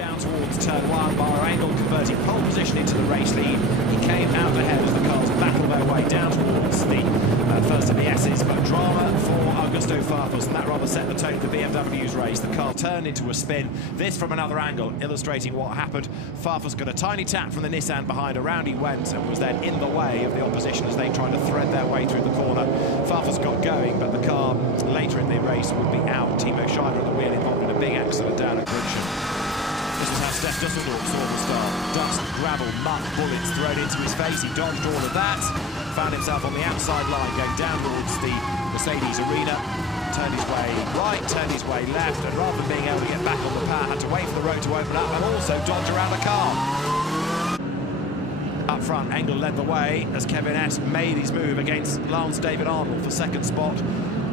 Down towards turn one, Mara Engel converting pole position into the race lead. He came out ahead as the cars battled their way down towards the first of the S's, but drama for Augusto Farfus, and that rather set the tone for BMW's race. The car turned into a spin. This from another angle, illustrating what happened. Farfus got a tiny tap from the Nissan behind, around he went, and was then in the way of the opposition as they tried to thread their way through the corner. Farfus got going, but the car later in the race would be out. Timo Scheider at the wheel, involved in a big accident down at Grünchen. This is how Steph Dusseldorf saw the start. Dust, gravel, muck, bullets thrown into his face. He dodged all of that, found himself on the outside line going down towards the Mercedes arena, turned his way right, turned his way left, and rather than being able to get back on the path, had to wait for the road to open up and also dodge around a car. Up front, Engel led the way as Kevin S made his move against Lance David Arnold for second spot,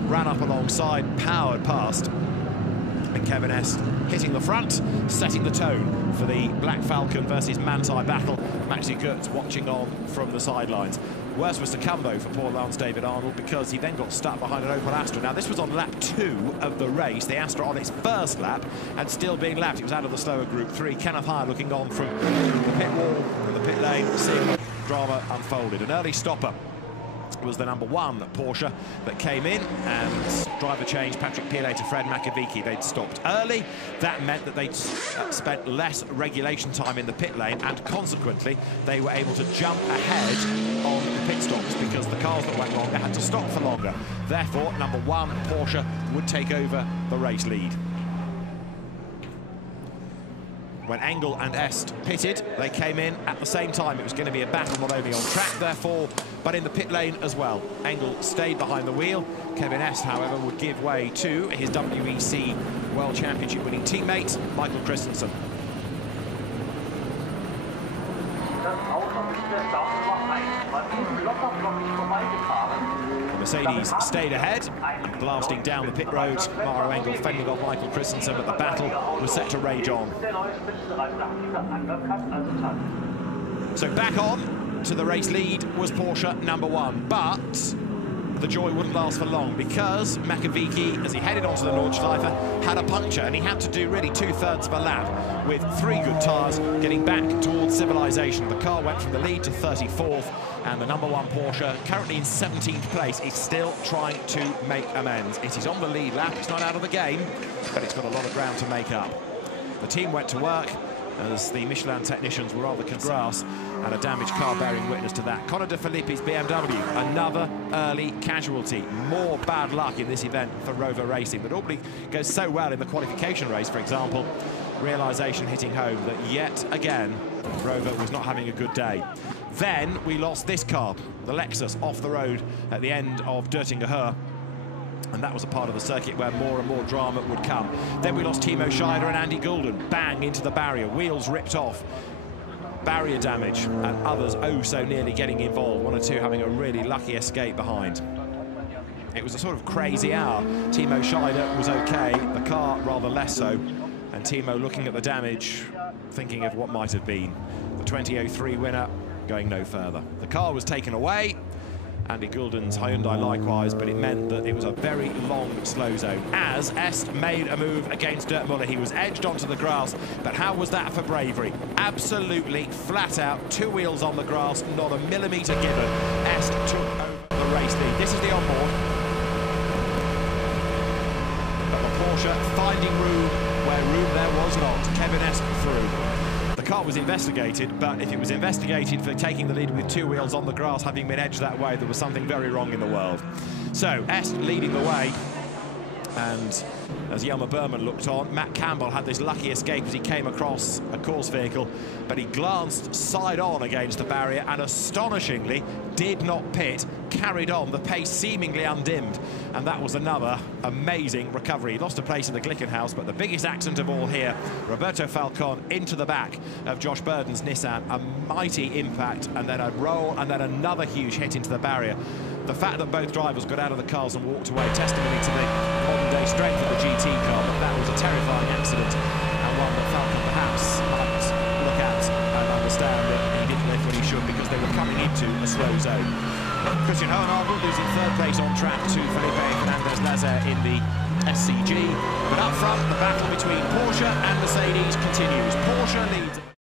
ran up alongside, powered past, and Kevin S hitting the front, setting the tone for the Black Falcon versus Manthey battle. Maxi Kurtz watching on from the sidelines. Worse was to come, though, for poor Lance David Arnold, because he then got stuck behind an Opel Astra. Now, this was on lap 2 of the race, the Astra on its first lap, and still being lapped. It was out of the slower Group 3. Kenneth Hire looking on from the pit wall and the pit lane, seeing the drama unfolded. An early stopper was the number 1 Porsche that came in, and driver change Patrick Pilet to Fred Makovici. They'd stopped early. That meant that they'd spent less regulation time in the pit lane, and consequently they were able to jump ahead on the pit stops because the cars that went longer had to stop for longer. Therefore, number 1 Porsche would take over the race lead. When Engel and Est pitted, they came in at the same time. It was going to be a battle not only on track, therefore, but in the pit lane as well. Engel stayed behind the wheel. Kevin Est, however, would give way to his WEC World Championship winning teammate, Michael Christensen. Mercedes stayed ahead, blasting down the pit road. Maro Engel fending off Michael Christensen, but the battle was set to rage on. So back on to the race lead was Porsche number 1, but the joy wouldn't last for long, because Makovici, as he headed onto the Nordschleife, had a puncture, and he had to do really 2/3 of a lap with 3 good tyres, getting back towards civilization. The car went from the lead to 34th, and the number 1 Porsche, currently in 17th place, is still trying to make amends. It is on the lead lap, it's not out of the game, but it's got a lot of ground to make up. The team went to work as the Michelin technicians were rather grass, and a damaged car bearing witness to that. Conor De Filippi's BMW, another early casualty. More bad luck in this event for Rover Racing, that normally goes so well in the qualification race, for example. Realisation hitting home that yet again Rover was not having a good day. Then we lost this car, the Lexus, off the road at the end of Dörtingerhöhe, and that was a part of the circuit where more and more drama would come. Then we lost Timo Scheider and Andy Goulden, bang into the barrier, wheels ripped off, barrier damage, and others oh so nearly getting involved, 1 or 2 having a really lucky escape behind. It was a sort of crazy hour. Timo Scheider was okay, the car rather less so, and Timo looking at the damage, thinking of what might have been. The 2003 winner going no further. The car was taken away, Andy Goulden's Hyundai likewise, but it meant that it was a very long slow zone as Est made a move against Dirk Muller. He was edged onto the grass, but how was that for bravery? Absolutely flat out, 2 wheels on the grass, not a millimetre given. Est took over the race lead. This is the onboard. But the Porsche finding room where room there was not. Kevin Est through. The car was investigated, but if it was investigated for taking the lead with 2 wheels on the grass, having been edged that way, there was something very wrong in the world. So Est leading the way, and as Jelmer Berman looked on, Matt Campbell had this lucky escape as he came across a course vehicle, but he glanced side on against the barrier and astonishingly did not pit, carried on, the pace seemingly undimmed, and that was another amazing recovery. He lost a place in the Glickenhaus, but the biggest accident of all here, Roberto Falcon into the back of Josh Burden's Nissan, a mighty impact, and then a roll, and then another huge hit into the barrier. The fact that both drivers got out of the cars and walked away, testimony to the modern-day strength of the GT car, but that was a terrifying accident, and one that Falcon perhaps might look at and understand that he didn't lift when he should, because they were coming into a slow zone. Christian Hohenagel losing 3rd place on track to Felipe Fernandez-Lazer in the SCG. But up front, the battle between Porsche and Mercedes continues. Porsche leads.